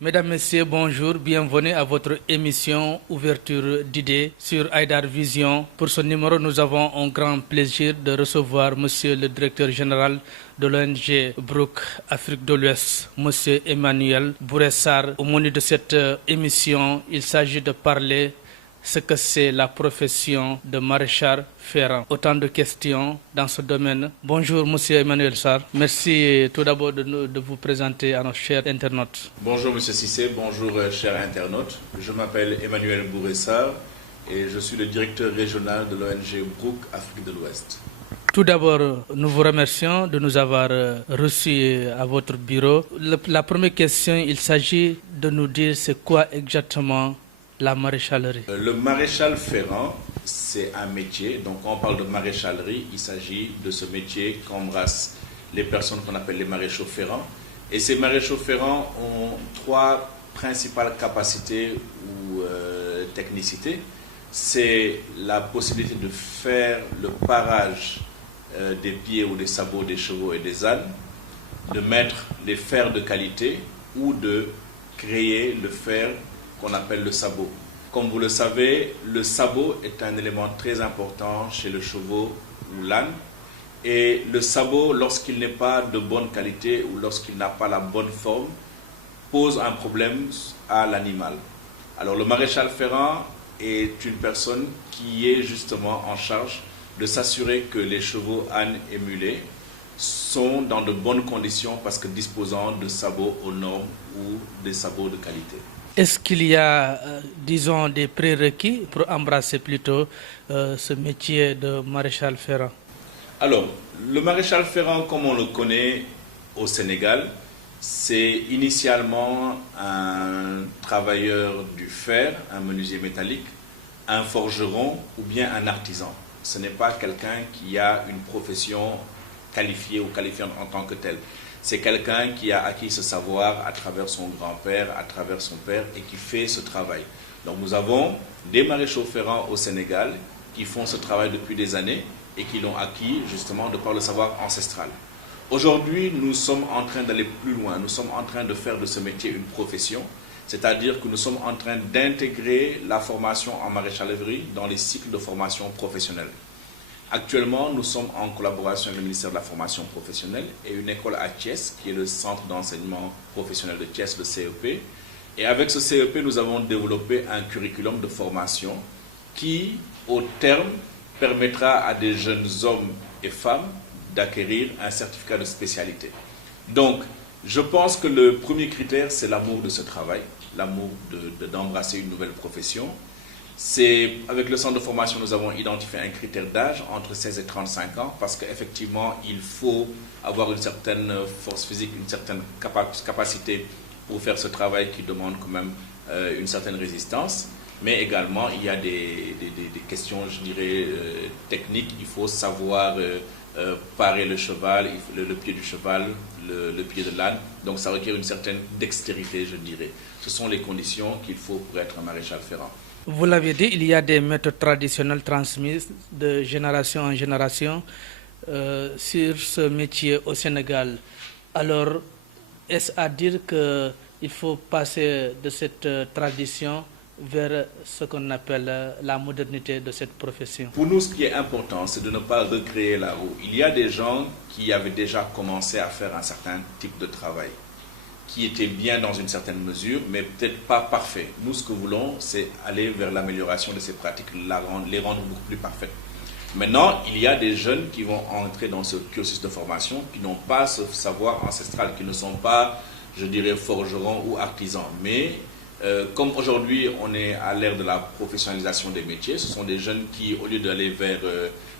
Mesdames, Messieurs, bonjour, bienvenue à votre émission Ouverture d'idées sur Haïdar Vision. Pour ce numéro, nous avons un grand plaisir de recevoir Monsieur le Directeur Général de l'ONG Brooke Afrique de l'Ouest, Monsieur Emmanuel Bouressar. Au menu de cette émission, il s'agit de parler ce que c'est la profession de maréchal ferrant. Autant de questions dans ce domaine. Bonjour Monsieur Emmanuel Sarr. Merci tout d'abord de vous présenter à nos chers internautes. Bonjour Monsieur Cissé, bonjour chers internautes. Je m'appelle Emmanuel Bouressar et je suis le directeur régional de l'ONG Brooke Afrique de l'Ouest. Tout d'abord, nous vous remercions de nous avoir reçus à votre bureau. La première question, il s'agit de nous dire c'est quoi exactement la maréchalerie. Le maréchal ferrant, c'est un métier. Donc, quand on parle de maréchalerie, il s'agit de ce métier qu'embrassent les personnes qu'on appelle les maréchaux ferrants. Et ces maréchaux ferrants ont trois principales capacités ou technicités. C'est la possibilité de faire le parage des pieds ou des sabots des chevaux et des ânes, de mettre les fers de qualité ou de créer le fer qu'on appelle le sabot. Comme vous le savez, le sabot est un élément très important chez le chevaux ou l'âne. Et le sabot, lorsqu'il n'est pas de bonne qualité ou lorsqu'il n'a pas la bonne forme, pose un problème à l'animal. Alors le maréchal ferrant est une personne qui est justement en charge de s'assurer que les chevaux, ânes et mulets sont dans de bonnes conditions parce que disposant de sabots aux normes ou des sabots de qualité. Est-ce qu'il y a, disons, des prérequis pour embrasser plutôt ce métier de maréchal ferrant? Alors, le maréchal ferrant, comme on le connaît au Sénégal, c'est initialement un travailleur du fer, un menuisier métallique, un forgeron ou bien un artisan. Ce n'est pas quelqu'un qui a une profession qualifiée ou qualifiante en tant que telle. C'est quelqu'un qui a acquis ce savoir à travers son grand-père, à travers son père et qui fait ce travail. Donc nous avons des maréchaux ferrants au Sénégal qui font ce travail depuis des années et qui l'ont acquis justement de par le savoir ancestral. Aujourd'hui, nous sommes en train d'aller plus loin. Nous sommes en train de faire de ce métier une profession, c'est-à-dire que nous sommes en train d'intégrer la formation en maréchalerie dans les cycles de formation professionnelle. Actuellement, nous sommes en collaboration avec le ministère de la Formation professionnelle et une école à Thiès, qui est le centre d'enseignement professionnel de Thiès, le CEP. Et avec ce CEP, nous avons développé un curriculum de formation qui, au terme, permettra à des jeunes hommes et femmes d'acquérir un certificat de spécialité. Donc, je pense que le premier critère, c'est l'amour de ce travail, l'amour d'embrasser une nouvelle profession. Avec le centre de formation, nous avons identifié un critère d'âge entre 16 et 35 ans parce qu'effectivement, il faut avoir une certaine force physique, une certaine capacité pour faire ce travail qui demande quand même une certaine résistance. Mais également, il y a des questions, je dirais, techniques. Il faut savoir parer le cheval, le pied du cheval, le pied de l'âne. Donc ça requiert une certaine dextérité, je dirais. Ce sont les conditions qu'il faut pour être un maréchal ferrant. Vous l'avez dit, il y a des méthodes traditionnelles transmises de génération en génération sur ce métier au Sénégal. Alors, est-ce à dire qu'il faut passer de cette tradition vers ce qu'on appelle la modernité de cette profession? Pour nous, ce qui est important, c'est de ne pas recréer la roue. Il y a des gens qui avaient déjà commencé à faire un certain type de travail, qui était bien dans une certaine mesure, mais peut-être pas parfait. Nous, ce que nous voulons, c'est aller vers l'amélioration de ces pratiques, les rendre beaucoup plus parfaites. Maintenant, il y a des jeunes qui vont entrer dans ce cursus de formation, qui n'ont pas ce savoir ancestral, qui ne sont pas, je dirais, forgerons ou artisans. Mais comme aujourd'hui, on est à l'ère de la professionnalisation des métiers, ce sont des jeunes qui, au lieu d'aller vers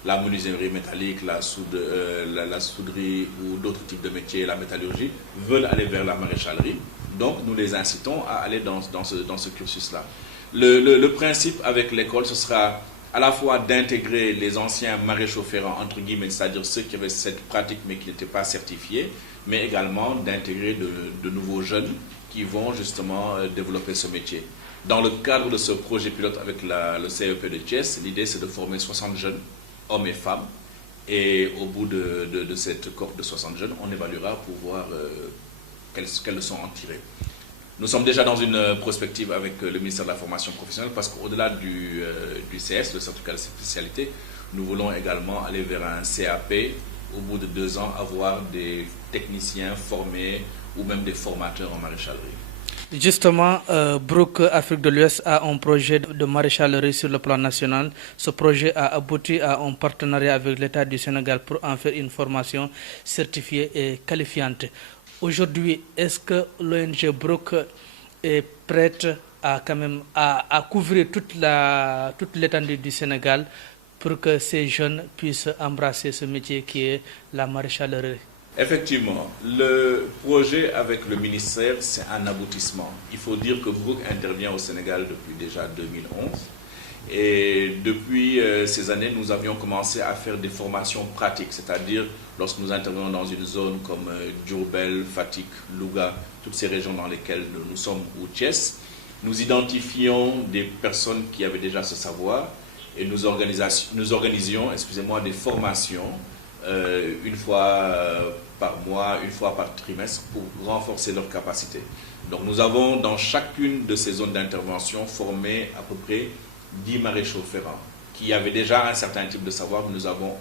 la menuiserie métallique, la souderie ou d'autres types de métiers, la métallurgie, veulent aller vers la maréchalerie. Donc, nous les incitons à aller dans ce cursus-là. Le principe avec l'école, ce sera à la fois d'intégrer les anciens maréchaux ferrants, entre guillemets, c'est-à-dire ceux qui avaient cette pratique mais qui n'étaient pas certifiés, mais également d'intégrer de nouveaux jeunes qui vont justement développer ce métier. Dans le cadre de ce projet pilote avec le CEP de Thiès, l'idée c'est de former 60 jeunes, hommes et femmes. Et au bout de cette cohorte de 60 jeunes, on évaluera pour voir quelles leçons en tirer. Nous sommes déjà dans une prospective avec le ministère de la Formation professionnelle parce qu'au-delà du CS, le certificat de spécialité, nous voulons également aller vers un CAP. Au bout de 2 ans, avoir des techniciens formés ou même des formateurs en maréchalerie. Justement, Brooke Afrique de l'Ouest a un projet de maréchalerie sur le plan national. Ce projet a abouti à un partenariat avec l'État du Sénégal pour en faire une formation certifiée et qualifiante. Aujourd'hui, est-ce que l'ONG Brooke est prête à, à couvrir toute l'étendue du Sénégal pour que ces jeunes puissent embrasser ce métier qui est la maréchalerie? Effectivement, le projet avec le ministère, c'est un aboutissement. Il faut dire que Brooke intervient au Sénégal depuis déjà 2011. Et depuis ces années, nous avions commencé à faire des formations pratiques, c'est-à-dire lorsque nous intervenons dans une zone comme Diourbel, Fatick, Louga, toutes ces régions dans lesquelles nous sommes, ou Thiès, nous identifions des personnes qui avaient déjà ce savoir et nous organisions des formations une fois par mois, une fois par trimestre pour renforcer leurs capacités. Donc nous avons dans chacune de ces zones d'intervention formé à peu près 10 maréchaux ferrants qui avaient déjà un certain type de savoir, mais nous avons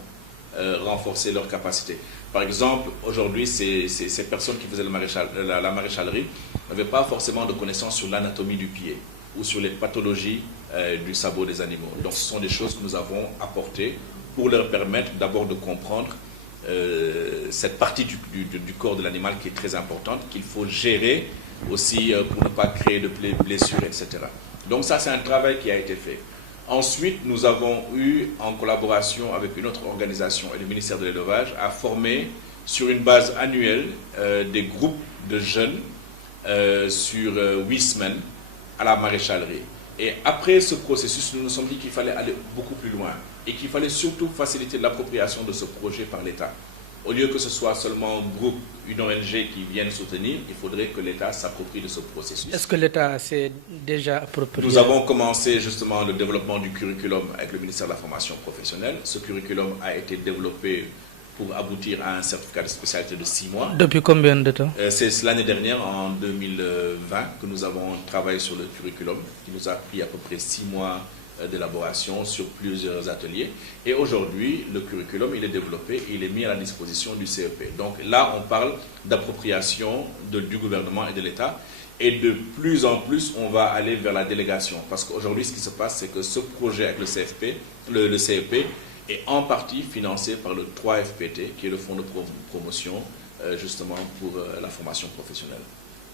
renforcé leurs capacités. Par exemple, aujourd'hui, ces personnes qui faisaient la maréchalerie n'avaient pas forcément de connaissances sur l'anatomie du pied ou sur les pathologies du sabot des animaux. Donc ce sont des choses que nous avons apportées pour leur permettre d'abord de comprendre cette partie du corps de l'animal qui est très importante, qu'il faut gérer aussi pour ne pas créer de blessures, etc. Donc ça, c'est un travail qui a été fait. Ensuite, nous avons eu, en collaboration avec une autre organisation et le ministère de l'Élevage, à former sur une base annuelle des groupes de jeunes sur 8 semaines à la maréchalerie. Et après ce processus, nous nous sommes dit qu'il fallait aller beaucoup plus loin et qu'il fallait surtout faciliter l'appropriation de ce projet par l'État. Au lieu que ce soit seulement un groupe, une ONG qui vienne soutenir, il faudrait que l'État s'approprie de ce processus. Est-ce que l'État s'est déjà approprié? Nous avons commencé justement le développement du curriculum avec le ministère de la Formation professionnelle. Ce curriculum a été développé pour aboutir à un certificat de spécialité de 6 mois. Depuis combien de temps? C'est l'année dernière, en 2020, que nous avons travaillé sur le curriculum, qui nous a pris à peu près 6 mois d'élaboration sur plusieurs ateliers. Et aujourd'hui, le curriculum, il est développé et il est mis à la disposition du CEP. Donc là, on parle d'appropriation du gouvernement et de l'État. Et de plus en plus, on va aller vers la délégation. Parce qu'aujourd'hui, ce qui se passe, c'est que ce projet avec le CEP est en partie financé par le 3FPT, qui est le fonds de promotion justement pour la formation professionnelle.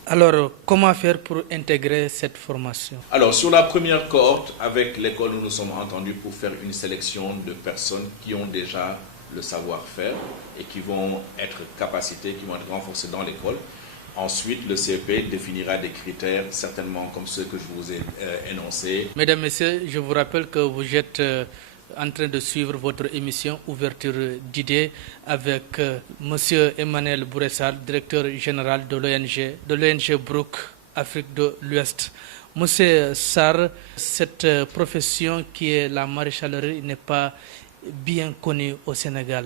Alors, comment faire pour intégrer cette formation? Alors, sur la première cohorte, avec l'école, nous nous sommes entendus pour faire une sélection de personnes qui ont déjà le savoir-faire et qui vont être capacitées, qui vont être renforcées dans l'école. Ensuite, le CEP définira des critères, certainement comme ceux que je vous ai énoncés. Mesdames, Messieurs, je vous rappelle que vous êtes en train de suivre votre émission Ouverture d'idées avec Monsieur Emmanuel Bouressal, directeur général de l'ONG Brooke Afrique de l'Ouest. Monsieur Sarr, cette profession qui est la maréchalerie n'est pas bien connue au Sénégal.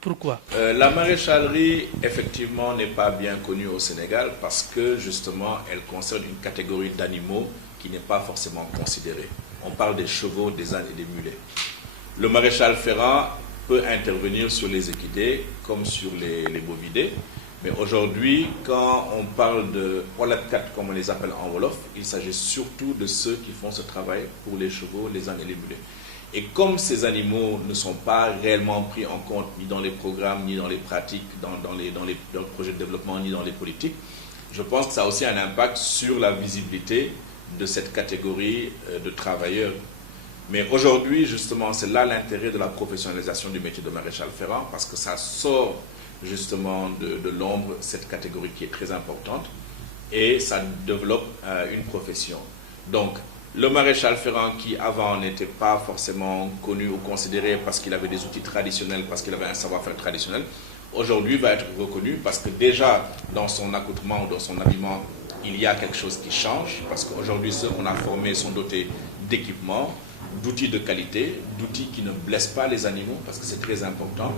Pourquoi? La maréchalerie, effectivement, n'est pas bien connue au Sénégal parce que, justement, elle concerne une catégorie d'animaux qui n'est pas forcément considérée. On parle des chevaux, des ânes et des mulets. Le maréchal ferrant peut intervenir sur les équidés comme sur les bovidés. Mais aujourd'hui, quand on parle de Olatkat, comme on les appelle en Wolof, il s'agit surtout de ceux qui font ce travail pour les chevaux, les ânes et les mulets. Et comme ces animaux ne sont pas réellement pris en compte ni dans les programmes, ni dans les pratiques, dans les projets de développement, ni dans les politiques, je pense que ça a aussi un impact sur la visibilité de cette catégorie de travailleurs. Mais aujourd'hui, justement, c'est là l'intérêt de la professionnalisation du métier de maréchal ferrant, parce que ça sort justement de l'ombre cette catégorie qui est très importante et ça développe une profession. Donc, le maréchal ferrant qui avant n'était pas forcément connu ou considéré parce qu'il avait des outils traditionnels, parce qu'il avait un savoir-faire traditionnel, aujourd'hui va être reconnu parce que déjà dans son accoutrement ou dans son habillement, il y a quelque chose qui change, parce qu'aujourd'hui, ceux qu'on a formés sont dotés d'équipements, d'outils de qualité, d'outils qui ne blessent pas les animaux, parce que c'est très important.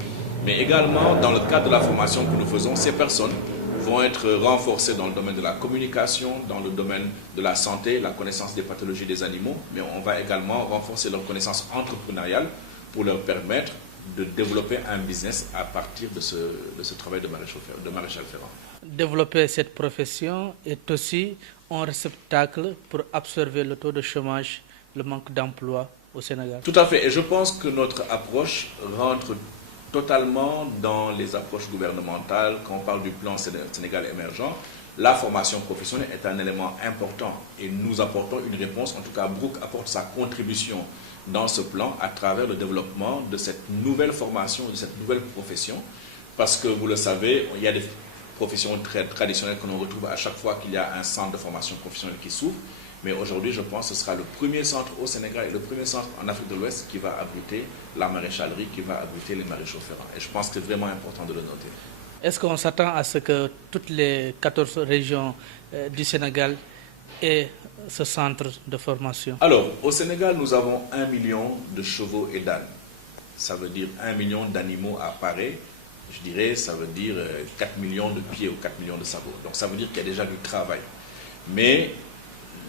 Mais également, dans le cadre de la formation que nous faisons, ces personnes vont être renforcées dans le domaine de la communication, dans le domaine de la santé, la connaissance des pathologies des animaux, mais on va également renforcer leur connaissance entrepreneuriale pour leur permettre de développer un business à partir de ce travail de maréchal ferrant. Développer cette profession est aussi un réceptacle pour absorber le taux de chômage, le manque d'emploi au Sénégal. Tout à fait, et je pense que notre approche rentre totalement dans les approches gouvernementales. Quand on parle du plan Sénégal émergent, la formation professionnelle est un élément important et nous apportons une réponse, en tout cas Brooke apporte sa contribution dans ce plan à travers le développement de cette nouvelle formation, de cette nouvelle profession, parce que vous le savez, il y a des professions très traditionnelles que l'on retrouve à chaque fois qu'il y a un centre de formation professionnelle qui s'ouvre. Mais aujourd'hui, je pense que ce sera le premier centre au Sénégal et le premier centre en Afrique de l'Ouest qui va abriter la maréchalerie, qui va abriter les maréchaux ferrants. Et je pense que c'est vraiment important de le noter. Est-ce qu'on s'attend à ce que toutes les 14 régions du Sénégal aient ce centre de formation? Alors, au Sénégal, nous avons 1 million de chevaux et d'ânes. Ça veut dire 1 million d'animaux à parer. Je dirais, ça veut dire 4 millions de pieds ou 4 millions de sabots. Donc ça veut dire qu'il y a déjà du travail. Mais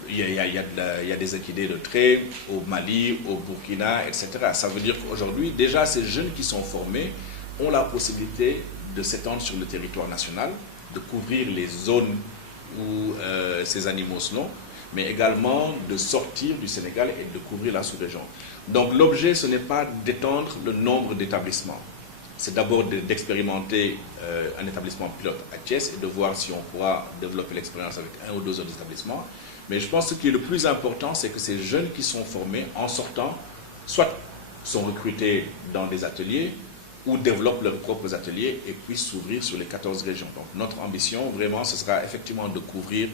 il y a des équidés de trait au Mali, au Burkina, etc. Ça veut dire qu'aujourd'hui, déjà, ces jeunes qui sont formés ont la possibilité de s'étendre sur le territoire national, de couvrir les zones où ces animaux sont, mais également de sortir du Sénégal et de couvrir la sous-région. Donc l'objet, ce n'est pas d'étendre le nombre d'établissements. C'est d'abord d'expérimenter un établissement pilote à Thiès et de voir si on pourra développer l'expérience avec un ou deux autres établissements. Mais je pense que ce qui est le plus important, c'est que ces jeunes qui sont formés, en sortant, soit sont recrutés dans des ateliers ou développent leurs propres ateliers et puissent s'ouvrir sur les 14 régions. Donc notre ambition, vraiment, ce sera effectivement de couvrir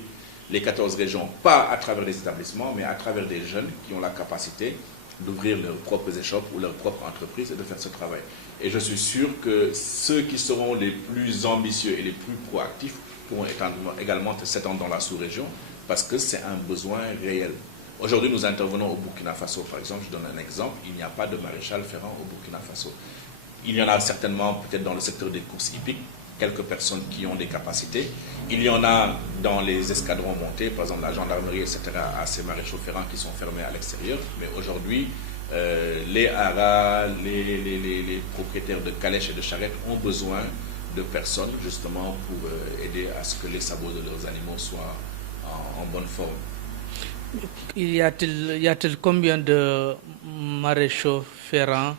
les 14 régions, pas à travers des établissements, mais à travers des jeunes qui ont la capacité d'ouvrir leurs propres échoppes ou leurs propres entreprises et de faire ce travail. Et je suis sûr que ceux qui seront les plus ambitieux et les plus proactifs pourront également s'étendre dans la sous-région parce que c'est un besoin réel. Aujourd'hui, nous intervenons au Burkina Faso, par exemple. Je donne un exemple. Il n'y a pas de maréchal ferrant au Burkina Faso. Il y en a certainement peut-être dans le secteur des courses hippiques, quelques personnes qui ont des capacités. Il y en a dans les escadrons montés, par exemple la gendarmerie, etc., à ces maréchaux ferrants qui sont fermés à l'extérieur. Mais aujourd'hui, les haras, les propriétaires de calèches et de charrettes ont besoin de personnes justement pour aider à ce que les sabots de leurs animaux soient en bonne forme. Y a-t-il combien de maréchaux ferrants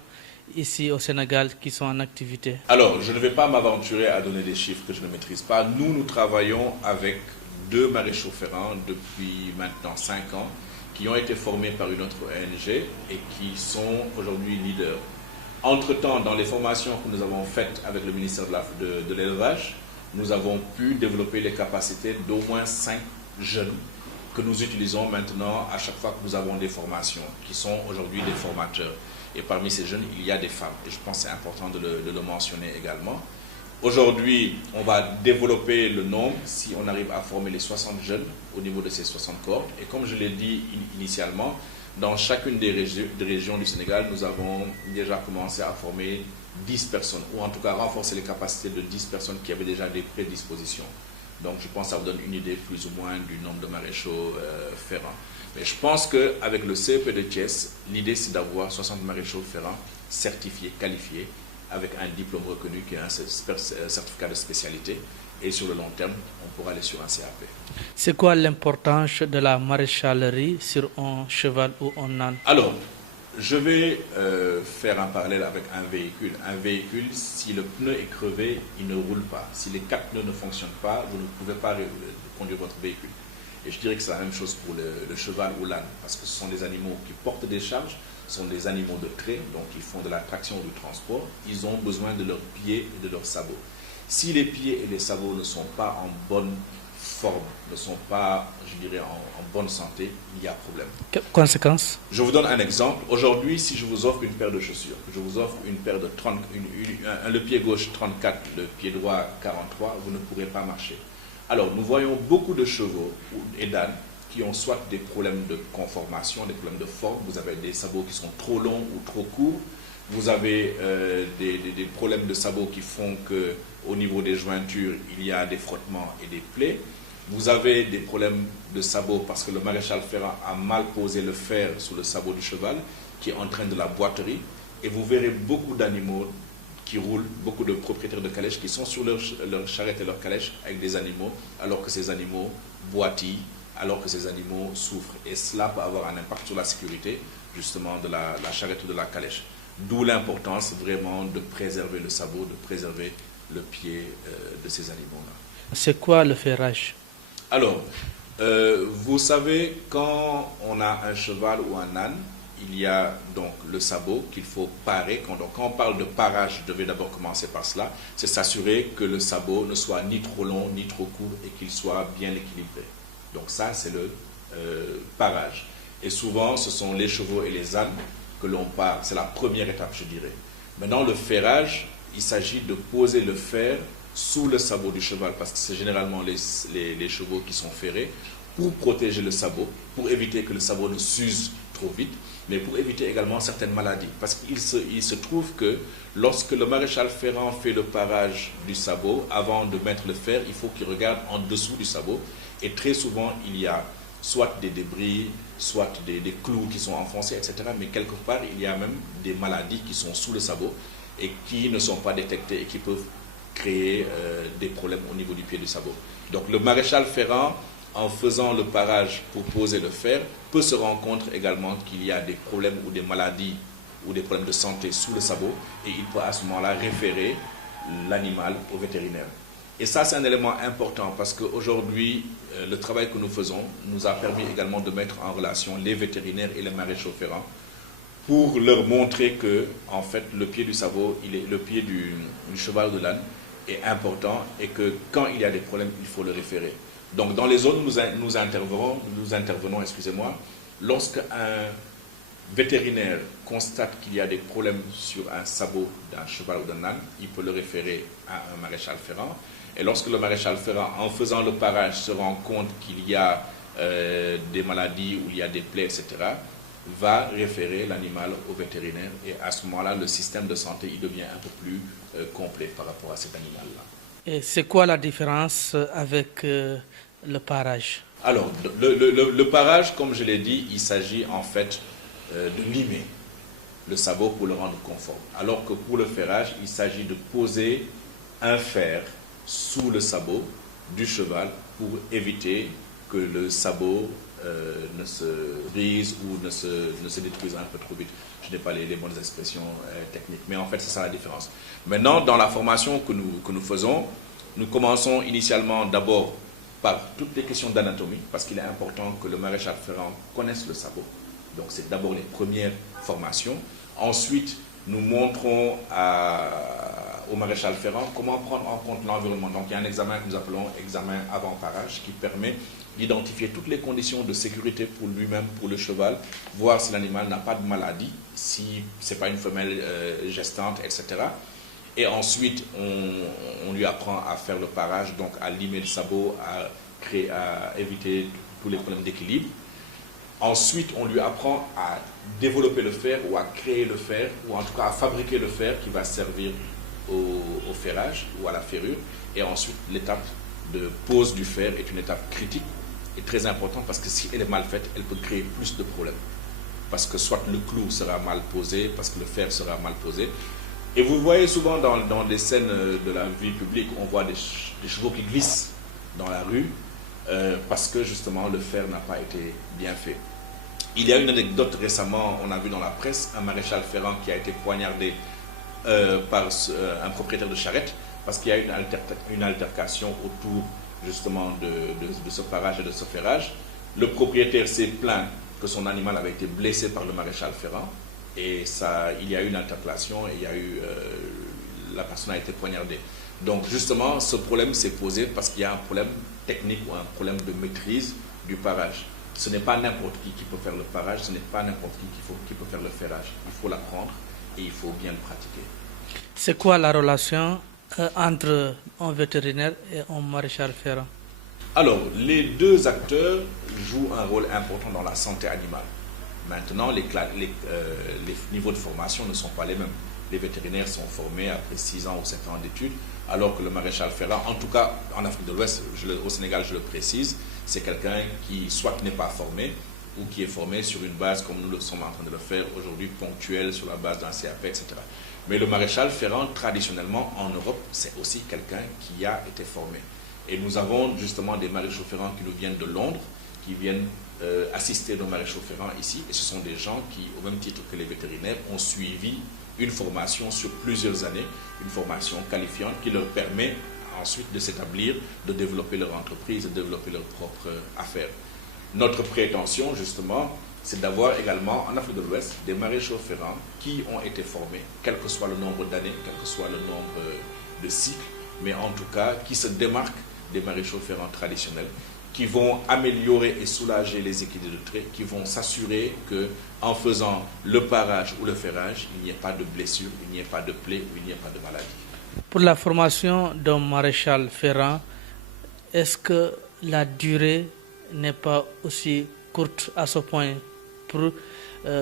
ici au Sénégal qui sont en activité? Alors, je ne vais pas m'aventurer à donner des chiffres que je ne maîtrise pas. Nous travaillons avec 2 maréchaux ferrants depuis maintenant 5 ans qui ont été formés par une autre ONG et qui sont aujourd'hui leaders. Entre-temps, dans les formations que nous avons faites avec le ministère de l'Élevage, nous avons pu développer les capacités d'au moins 5 jeunes que nous utilisons maintenant à chaque fois que nous avons des formations, qui sont aujourd'hui des formateurs. Et parmi ces jeunes, il y a des femmes. Et je pense que c'est important de le mentionner également. Aujourd'hui, on va développer le nombre si on arrive à former les 60 jeunes au niveau de ces 60 cohortes. Et comme je l'ai dit initialement, dans chacune des régions du Sénégal, nous avons déjà commencé à former 10 personnes, ou en tout cas renforcer les capacités de 10 personnes qui avaient déjà des prédispositions. Donc je pense que ça vous donne une idée plus ou moins du nombre de maréchaux ferrants. Mais je pense qu'avec le CEP de Thiès, l'idée c'est d'avoir 60 maréchaux ferrants certifiés, qualifiés, avec un diplôme reconnu qui est un certificat de spécialité. Et sur le long terme, on pourra aller sur un CAP. C'est quoi l'importance de la maréchalerie sur un cheval ou un âne? Alors, je vais faire un parallèle avec un véhicule. Un véhicule, si le pneu est crevé, il ne roule pas. Si les 4 pneus ne fonctionnent pas, vous ne pouvez pas conduire votre véhicule. Et je dirais que c'est la même chose pour le cheval ou l'âne, parce que ce sont des animaux qui portent des charges, ce sont des animaux de trait, donc ils font de la traction ou du transport. Ils ont besoin de leurs pieds et de leurs sabots. Si les pieds et les sabots ne sont pas en bonne forme, ne sont pas, je dirais, en bonne santé, il y a problème. Quelles conséquences? Je vous donne un exemple. Aujourd'hui, si je vous offre une paire de chaussures, je vous offre une paire de 30, le pied gauche 34, le pied droit 43, vous ne pourrez pas marcher. Alors, nous voyons beaucoup de chevaux et d'ânes qui ont soit des problèmes de conformation, des problèmes de forme. Vous avez des sabots qui sont trop longs ou trop courts. Vous avez des problèmes de sabots qui font qu'au niveau des jointures, il y a des frottements et des plaies. Vous avez des problèmes de sabots parce que le maréchal ferrant a mal posé le fer sur le sabot du cheval, qui entraîne de la boiterie. Et vous verrez beaucoup d'animaux qui roulent, beaucoup de propriétaires de calèches qui sont sur leur charrette et leur calèche avec des animaux, alors que ces animaux boitillent, alors que ces animaux souffrent. Et cela peut avoir un impact sur la sécurité, justement, de la charrette ou de la calèche. D'où l'importance vraiment de préserver le sabot, de préserver le pied de ces animaux-là. C'est quoi le ferrage? Alors, vous savez, quand on a un cheval ou un âne, il y a donc le sabot qu'il faut parer. Quand on parle de parage, je devais d'abord commencer par cela, c'est s'assurer que le sabot ne soit ni trop long ni trop court et qu'il soit bien équilibré. Donc ça, c'est le parage. Et souvent, ce sont les chevaux et les ânes que l'on pare. C'est la première étape, je dirais. Maintenant, le ferrage, il s'agit de poser le fer sous le sabot du cheval, parce que c'est généralement les chevaux qui sont ferrés, pour protéger le sabot, pour éviter que le sabot ne s'use trop vite, mais pour éviter également certaines maladies. Parce qu'il se trouve que lorsque le maréchal ferrant fait le parage du sabot, avant de mettre le fer, il faut qu'il regarde en dessous du sabot. Et très souvent, il y a soit des débris, soit des clous qui sont enfoncés, etc. Mais quelque part, il y a même des maladies qui sont sous le sabot et qui ne sont pas détectées et qui peuvent créer des problèmes au niveau du pied du sabot. Donc le maréchal ferrant, en faisant le parage pour poser le fer, peut se rendre compte également qu'il y a des problèmes ou des maladies ou des problèmes de santé sous le sabot et il peut à ce moment-là référer l'animal au vétérinaire. Et ça, c'est un élément important parce qu'aujourd'hui, le travail que nous faisons nous a permis également de mettre en relation les vétérinaires et les maréchaux ferrants pour leur montrer que, en fait, le pied du sabot, le pied du cheval ou de l'âne est important et que quand il y a des problèmes, il faut le référer. Donc, dans les zones où nous intervenons, excusez-moi, lorsque un vétérinaire constate qu'il y a des problèmes sur un sabot d'un cheval ou d'un âne, il peut le référer à un maréchal ferrant. Et lorsque le maréchal ferrant, en faisant le parage, se rend compte qu'il y a des maladies ou il y a des plaies, etc., va référer l'animal au vétérinaire. Et à ce moment-là, le système de santé il devient un peu plus complet par rapport à cet animal-là. Et c'est quoi la différence avec le parage? Alors, le parage, comme je l'ai dit, il s'agit en fait de limer le sabot pour le rendre conforme. Alors que pour le ferrage, il s'agit de poser un fer sous le sabot du cheval pour éviter que le sabot ne se brise ou ne se détruise un peu trop vite. Je n'ai pas les bonnes expressions techniques, mais en fait, c'est ça la différence. Maintenant, dans la formation que nous faisons, nous commençons initialement d'abord par toutes les questions d'anatomie, parce qu'il est important que le maréchal ferrant connaisse le sabot. Donc, c'est d'abord les premières formations. Ensuite, nous montrons au maréchal ferrant comment prendre en compte l'environnement. Donc, il y a un examen que nous appelons examen avant parage qui permet d'identifier toutes les conditions de sécurité pour lui-même, pour le cheval, voir si l'animal n'a pas de maladie, si ce n'est pas une femelle gestante, etc. Et ensuite, on lui apprend à faire le parage, donc à limer le sabot, à éviter tous les problèmes d'équilibre. Ensuite, on lui apprend à développer le fer ou à créer le fer, ou en tout cas à fabriquer le fer qui va servir au ferrage ou à la ferrure. Et ensuite, l'étape de pose du fer est une étape critique et très importante parce que si elle est mal faite, elle peut créer plus de problèmes. Parce que soit le clou sera mal posé, parce que le fer sera mal posé. Et vous voyez souvent dans des scènes de la vie publique, on voit des chevaux qui glissent dans la rue parce que justement le fer n'a pas été bien fait. Il y a une anecdote récemment, on a vu dans la presse, un maréchal ferrant qui a été poignardé par un propriétaire de charrette parce qu'il y a eu une altercation autour justement de ce parage et de ce ferrage. Le propriétaire s'est plaint que son animal avait été blessé par le maréchal ferrant et il y a eu une altercation et la personne a été poignardée. Donc justement, ce problème s'est posé parce qu'il y a un problème technique ou un problème de maîtrise du parage. Ce n'est pas n'importe qui peut faire le parage, ce n'est pas n'importe qui peut faire le ferrage. Il faut l'apprendre et il faut bien le pratiquer. C'est quoi la relation entre un vétérinaire et un maréchal ferrant? Alors, les deux acteurs jouent un rôle important dans la santé animale. Maintenant, les niveaux de formation ne sont pas les mêmes. Les vétérinaires sont formés après 6 ans ou 7 ans d'études, alors que le maréchal Ferrand, en tout cas en Afrique de l'Ouest, au Sénégal je le précise, c'est quelqu'un qui soit n'est pas formé, ou qui est formé sur une base, comme nous le sommes en train de le faire aujourd'hui, ponctuelle, sur la base d'un CAP, etc. Mais le maréchal Ferrand, traditionnellement, en Europe, c'est aussi quelqu'un qui a été formé. Et nous avons justement des maréchaux ferrants qui nous viennent de Londres, qui viennent assister nos maréchaux ferrants ici. Et ce sont des gens qui, au même titre que les vétérinaires, ont suivi une formation sur plusieurs années, une formation qualifiante qui leur permet ensuite de s'établir, de développer leur entreprise, de développer leurs propres affaires. Notre prétention, justement, c'est d'avoir également en Afrique de l'Ouest des maréchaux ferrants qui ont été formés, quel que soit le nombre d'années, quel que soit le nombre de cycles, mais en tout cas qui se démarquent des maréchaux ferrants traditionnels, qui vont améliorer et soulager les équidés de trait, qui vont s'assurer qu'en faisant le parage ou le ferrage, il n'y ait pas de blessure, il n'y ait pas de plaie ou il n'y ait pas de maladie. Pour la formation d'un maréchal ferrant, est-ce que la durée n'est pas aussi courte à ce point pour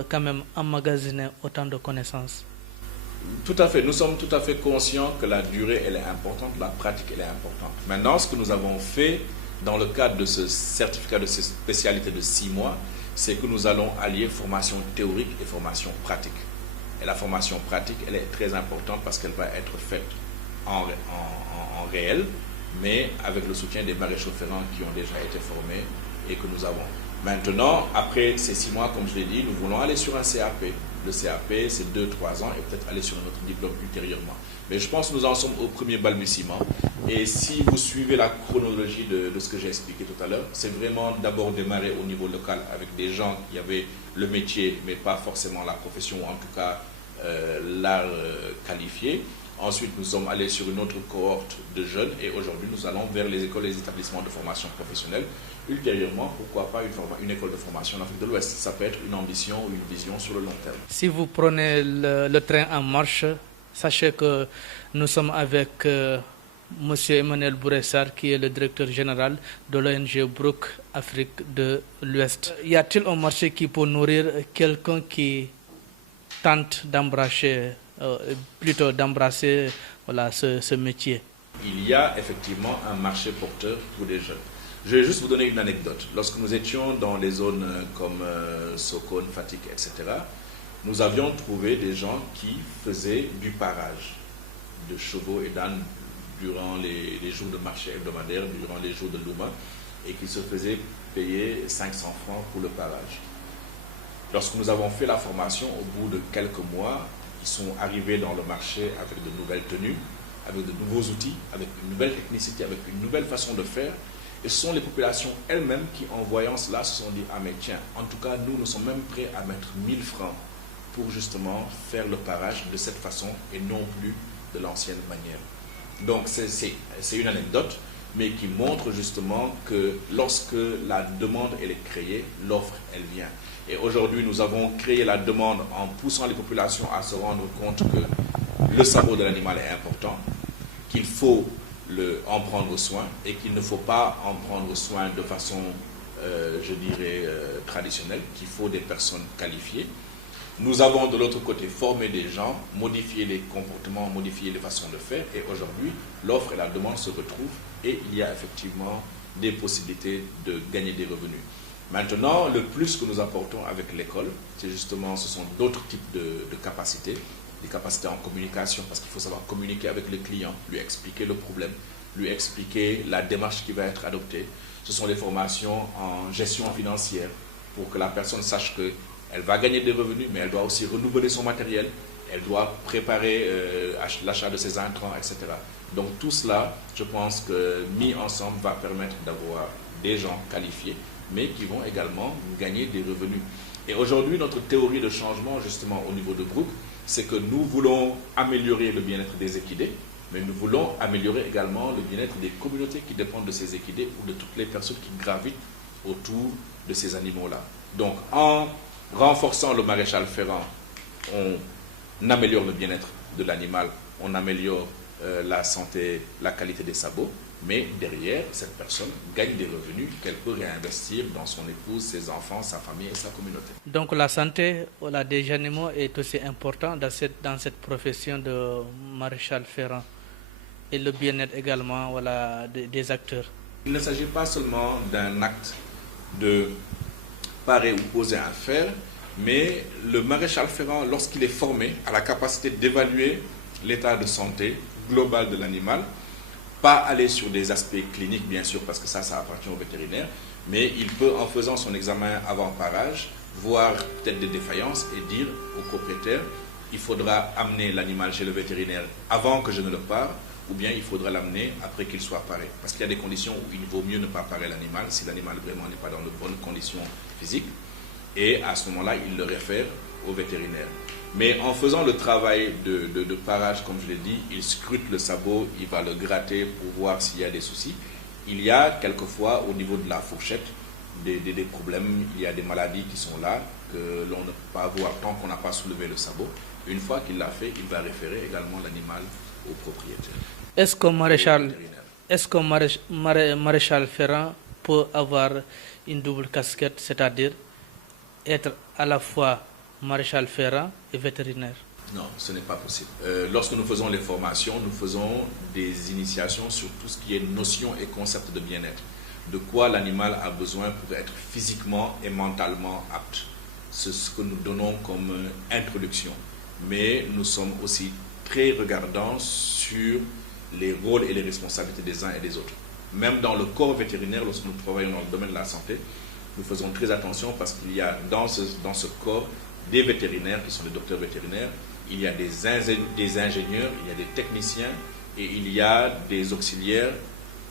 quand même emmagasiner autant de connaissances? Tout à fait. Nous sommes tout à fait conscients que la durée, elle est importante, la pratique, elle est importante. Maintenant, ce que nous avons fait dans le cadre de ce certificat de spécialité de 6 mois, c'est que nous allons allier formation théorique et formation pratique. Et la formation pratique, elle est très importante parce qu'elle va être faite en réel, mais avec le soutien des maréchaux ferrants qui ont déjà été formés et que nous avons. Maintenant, après ces 6 mois, comme je l'ai dit, nous voulons aller sur un CAP. Le CAP, c'est 2-3 ans et peut-être aller sur un autre diplôme ultérieurement. Mais je pense que nous en sommes au premier balbutiement. Et si vous suivez la chronologie de ce que j'ai expliqué tout à l'heure, c'est vraiment d'abord démarrer au niveau local avec des gens qui avaient le métier, mais pas forcément la profession, ou en tout cas l'art qualifié. Ensuite, nous sommes allés sur une autre cohorte de jeunes et aujourd'hui, nous allons vers les écoles et les établissements de formation professionnelle. Ultérieurement, pourquoi pas une école de formation en Afrique de l'Ouest? Ça peut être une ambition ou une vision sur le long terme. Si vous prenez le train en marche, sachez que nous sommes avec M. Emmanuel Bouressar, qui est le directeur général de l'ONG Brooke Afrique de l'Ouest. Y a-t-il un marché qui peut nourrir quelqu'un qui tente d'embrasser voilà, ce métier? Il y a effectivement un marché porteur pour des jeunes. Je vais juste vous donner une anecdote. Lorsque nous étions dans les zones comme Sokone, Fatick, etc., nous avions trouvé des gens qui faisaient du parage de chevaux et d'ânes durant les jours de marché hebdomadaire, durant les jours de Louma, et qui se faisaient payer 500 francs pour le parage. Lorsque nous avons fait la formation, au bout de quelques mois, ils sont arrivés dans le marché avec de nouvelles tenues, avec de nouveaux outils, avec une nouvelle technicité, avec une nouvelle façon de faire. Et ce sont les populations elles-mêmes qui, en voyant cela, se sont dit « Ah mais tiens, en tout cas, nous sommes même prêts à mettre 1000 francs pour justement faire le parage de cette façon et non plus de l'ancienne manière. » Donc c'est une anecdote, mais qui montre justement que lorsque la demande elle est créée, l'offre elle vient. Et aujourd'hui, nous avons créé la demande en poussant les populations à se rendre compte que le sabot de l'animal est important, qu'il faut en prendre soin et qu'il ne faut pas en prendre soin de façon, je dirais, traditionnelle, qu'il faut des personnes qualifiées. Nous avons de l'autre côté formé des gens, modifié les comportements, modifié les façons de faire et aujourd'hui, l'offre et la demande se retrouvent et il y a effectivement des possibilités de gagner des revenus. Maintenant, le plus que nous apportons avec l'école, c'est justement, ce sont d'autres types de capacités, des capacités en communication, parce qu'il faut savoir communiquer avec le client, lui expliquer le problème, lui expliquer la démarche qui va être adoptée. Ce sont des formations en gestion financière, pour que la personne sache qu'elle va gagner des revenus, mais elle doit aussi renouveler son matériel, elle doit préparer l'achat de ses intrants, etc. Donc tout cela, je pense que mis ensemble, va permettre d'avoir des gens qualifiés, mais qui vont également gagner des revenus. Et aujourd'hui, notre théorie de changement, justement, au niveau de groupe, c'est que nous voulons améliorer le bien-être des équidés, mais nous voulons améliorer également le bien-être des communautés qui dépendent de ces équidés ou de toutes les personnes qui gravitent autour de ces animaux-là. Donc, en renforçant le maréchal ferrant, on améliore le bien-être de l'animal, on améliore la santé, la qualité des sabots, Mais derrière, cette personne gagne des revenus qu'elle peut réinvestir dans son épouse, ses enfants, sa famille et sa communauté. Donc la santé voilà, des animaux est aussi importante dans cette profession de maréchal ferrant et le bien-être également voilà, des acteurs. Il ne s'agit pas seulement d'un acte de parer ou poser un fer, mais le maréchal ferrant, lorsqu'il est formé, a la capacité d'évaluer l'état de santé global de l'animal, pas aller sur des aspects cliniques bien sûr parce que ça appartient au vétérinaire, mais il peut en faisant son examen avant parage voir peut-être des défaillances et dire au propriétaire il faudra amener l'animal chez le vétérinaire avant que je ne le pare ou bien il faudra l'amener après qu'il soit paré. Parce qu'il y a des conditions où il vaut mieux ne pas parer l'animal si l'animal vraiment n'est pas dans de bonnes conditions physiques et à ce moment-là il le réfère au vétérinaire. Mais en faisant le travail de parage, comme je l'ai dit, il scrute le sabot, il va le gratter pour voir s'il y a des soucis. Il y a quelquefois au niveau de la fourchette des problèmes, il y a des maladies qui sont là, que l'on ne peut pas voir tant qu'on n'a pas soulevé le sabot. Une fois qu'il l'a fait, il va référer également l'animal au propriétaire. Est-ce qu'un maréchal ferrant peut avoir une double casquette, c'est-à-dire être à la fois maréchal ferrant et vétérinaire? Non, ce n'est pas possible. Lorsque nous faisons les formations, nous faisons des initiations sur tout ce qui est notion et concept de bien-être. De quoi l'animal a besoin pour être physiquement et mentalement apte. C'est ce que nous donnons comme introduction. Mais nous sommes aussi très regardants sur les rôles et les responsabilités des uns et des autres. Même dans le corps vétérinaire, lorsque nous travaillons dans le domaine de la santé, nous faisons très attention parce qu'il y a dans ce corps des vétérinaires qui sont des docteurs vétérinaires, il y a des ingénieurs, il y a des techniciens et il y a des auxiliaires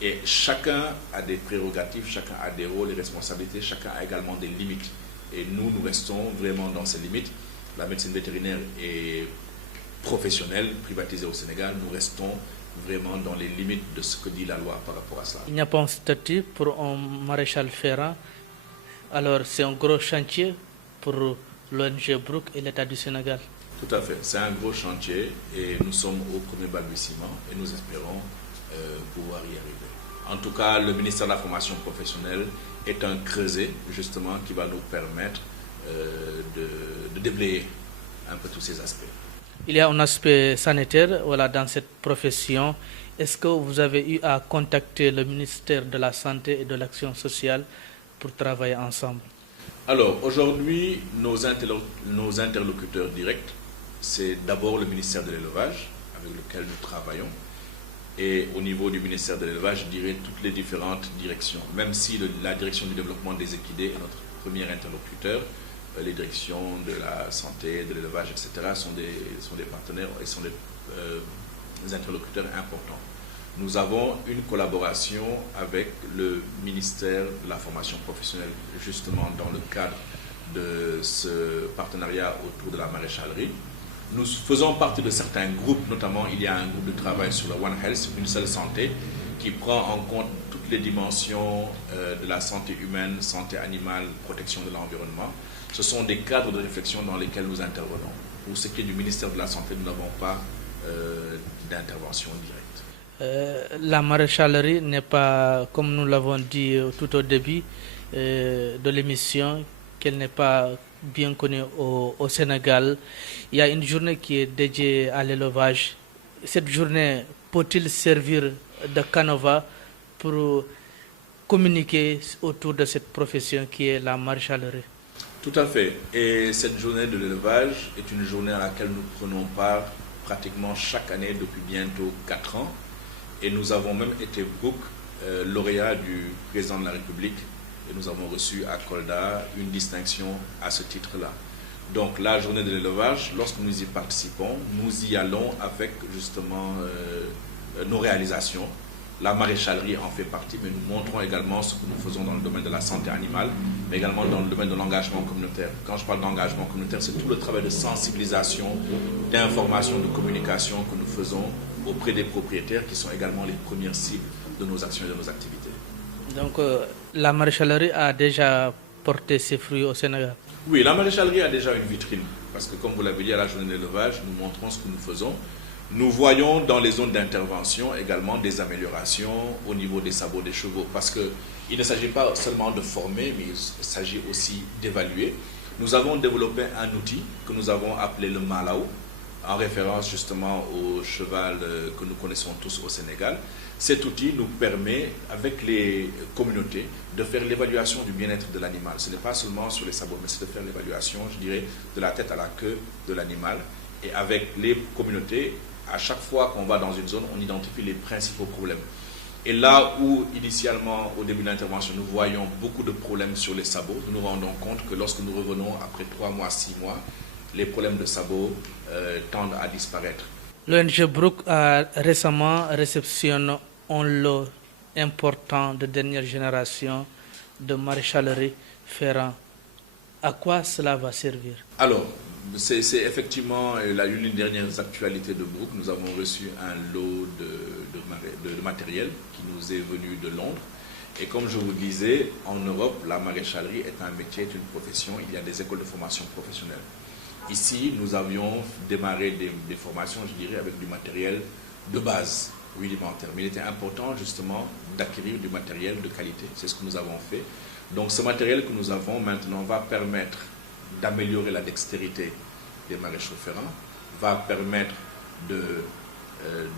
et chacun a des prérogatives, chacun a des rôles et responsabilités, chacun a également des limites. Et nous restons vraiment dans ces limites. La médecine vétérinaire est professionnelle, privatisée au Sénégal, nous restons vraiment dans les limites de ce que dit la loi par rapport à cela. Il n'y a pas un statut pour un maréchal ferrant, alors c'est un gros chantier pour l'ONG Brooke et l'État du Sénégal. Tout à fait, c'est un gros chantier et nous sommes au premier balbutiement et nous espérons pouvoir y arriver. En tout cas, le ministère de la formation professionnelle est un creuset justement qui va nous permettre de déblayer un peu tous ces aspects. Il y a un aspect sanitaire voilà, dans cette profession. Est-ce que vous avez eu à contacter le ministère de la Santé et de l'Action sociale pour travailler ensemble? Alors, aujourd'hui, nos interlocuteurs directs, c'est d'abord le ministère de l'Élevage, avec lequel nous travaillons. Et au niveau du ministère de l'Élevage, je dirais toutes les différentes directions. Même si la direction du développement des équidés est notre premier interlocuteur, les directions de la santé, de l'élevage, etc. sont des partenaires et sont des interlocuteurs importants. Nous avons une collaboration avec le ministère de la formation professionnelle, justement dans le cadre de ce partenariat autour de la maréchalerie. Nous faisons partie de certains groupes, notamment il y a un groupe de travail sur le One Health, une seule santé, qui prend en compte toutes les dimensions de la santé humaine, santé animale, protection de l'environnement. Ce sont des cadres de réflexion dans lesquels nous intervenons. Pour ce qui est du ministère de la Santé, nous n'avons pas d'intervention directe. La maréchalerie n'est pas, comme nous l'avons dit tout au début de l'émission, qu'elle n'est pas bien connue au Sénégal. Il y a une journée qui est dédiée à l'élevage. Cette journée peut-il servir de canevas pour communiquer autour de cette profession qui est la maréchalerie? Tout à fait. Et cette journée de l'élevage est une journée à laquelle nous prenons part pratiquement chaque année depuis bientôt 4 ans. Et nous avons même été Brooke, lauréat du président de la République. Et nous avons reçu à Kolda une distinction à ce titre-là. Donc la journée de l'élevage, lorsque nous y participons, nous y allons avec justement nos réalisations. La maréchalerie en fait partie, mais nous montrons également ce que nous faisons dans le domaine de la santé animale, mais également dans le domaine de l'engagement communautaire. Quand je parle d'engagement communautaire, c'est tout le travail de sensibilisation, d'information, de communication que nous faisons auprès des propriétaires qui sont également les premières cibles de nos actions et de nos activités. Donc la maréchalerie a déjà porté ses fruits au Sénégal? Oui, la maréchalerie a déjà une vitrine, parce que comme vous l'avez dit à la journée de l'élevage, nous montrons ce que nous faisons. Nous voyons dans les zones d'intervention également des améliorations au niveau des sabots des chevaux parce qu'il ne s'agit pas seulement de former, mais il s'agit aussi d'évaluer. Nous avons développé un outil que nous avons appelé le Malaou, en référence justement au cheval que nous connaissons tous au Sénégal. Cet outil nous permet, avec les communautés, de faire l'évaluation du bien-être de l'animal. Ce n'est pas seulement sur les sabots, mais c'est de faire l'évaluation, je dirais, de la tête à la queue de l'animal. Et avec les communautés, à chaque fois qu'on va dans une zone, on identifie les principaux problèmes. Et là où, initialement, au début de l'intervention, nous voyons beaucoup de problèmes sur les sabots, nous nous rendons compte que lorsque nous revenons après 3 mois, 6 mois, les problèmes de sabots tendent à disparaître. L'ONG Brook a récemment réceptionné un lot important de dernière génération de maréchalerie ferrant. À quoi cela va servir? Alors, c'est effectivement l'une des dernières actualités de Brook. Nous avons reçu un lot de matériel qui nous est venu de Londres. Et comme je vous disais, en Europe, la maréchalerie est un métier, est une profession. Il y a des écoles de formation professionnelle. Ici, nous avions démarré des formations, je dirais, avec du matériel de base, rudimentaire. Mais il était important, justement, d'acquérir du matériel de qualité. C'est ce que nous avons fait. Donc, ce matériel que nous avons maintenant va permettre d'améliorer la dextérité des maréchaux ferrants, va permettre de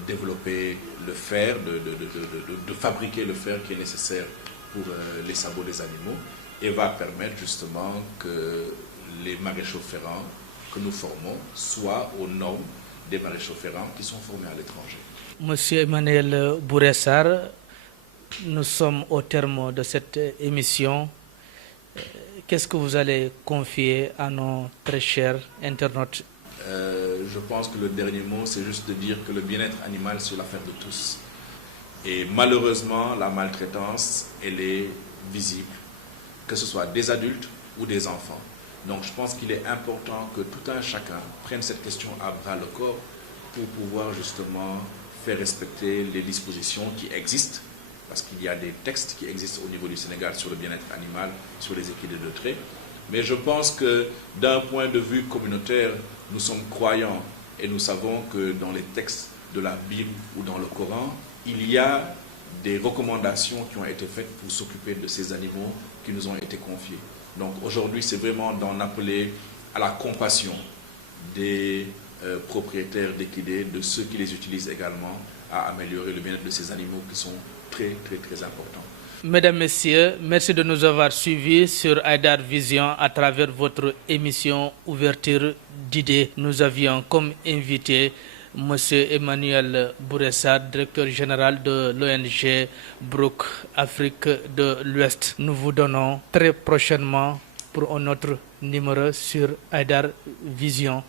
développer le fer, de fabriquer le fer qui est nécessaire pour les sabots des animaux, et va permettre justement que les maréchaux ferrants que nous formons soient aux normes des maréchaux ferrants qui sont formés à l'étranger. Monsieur Emmanuel Bouressar, nous sommes au terme de cette émission. Qu'est-ce que vous allez confier à nos très chers internautes? Je pense que le dernier mot, c'est juste de dire que le bien-être animal, c'est l'affaire de tous. Et malheureusement, la maltraitance, elle est visible, que ce soit des adultes ou des enfants. Donc je pense qu'il est important que tout un chacun prenne cette question à bras le corps pour pouvoir justement faire respecter les dispositions qui existent, parce qu'il y a des textes qui existent au niveau du Sénégal sur le bien-être animal, sur les équidés de trait. Mais je pense que d'un point de vue communautaire, nous sommes croyants et nous savons que dans les textes de la Bible ou dans le Coran, il y a des recommandations qui ont été faites pour s'occuper de ces animaux qui nous ont été confiés. Donc aujourd'hui, c'est vraiment d'en appeler à la compassion des propriétaires d'équidés, de ceux qui les utilisent également, à améliorer le bien-être de ces animaux qui sont très, très, très importants. Mesdames, Messieurs, merci de nous avoir suivis sur Aïdar Vision à travers votre émission Ouverture d'idées. Nous avions comme invité M. Emmanuel Bouressar, directeur général de l'ONG Brook Afrique de l'Ouest. Nous vous donnons très prochainement pour un autre numéro sur Aïdar Vision.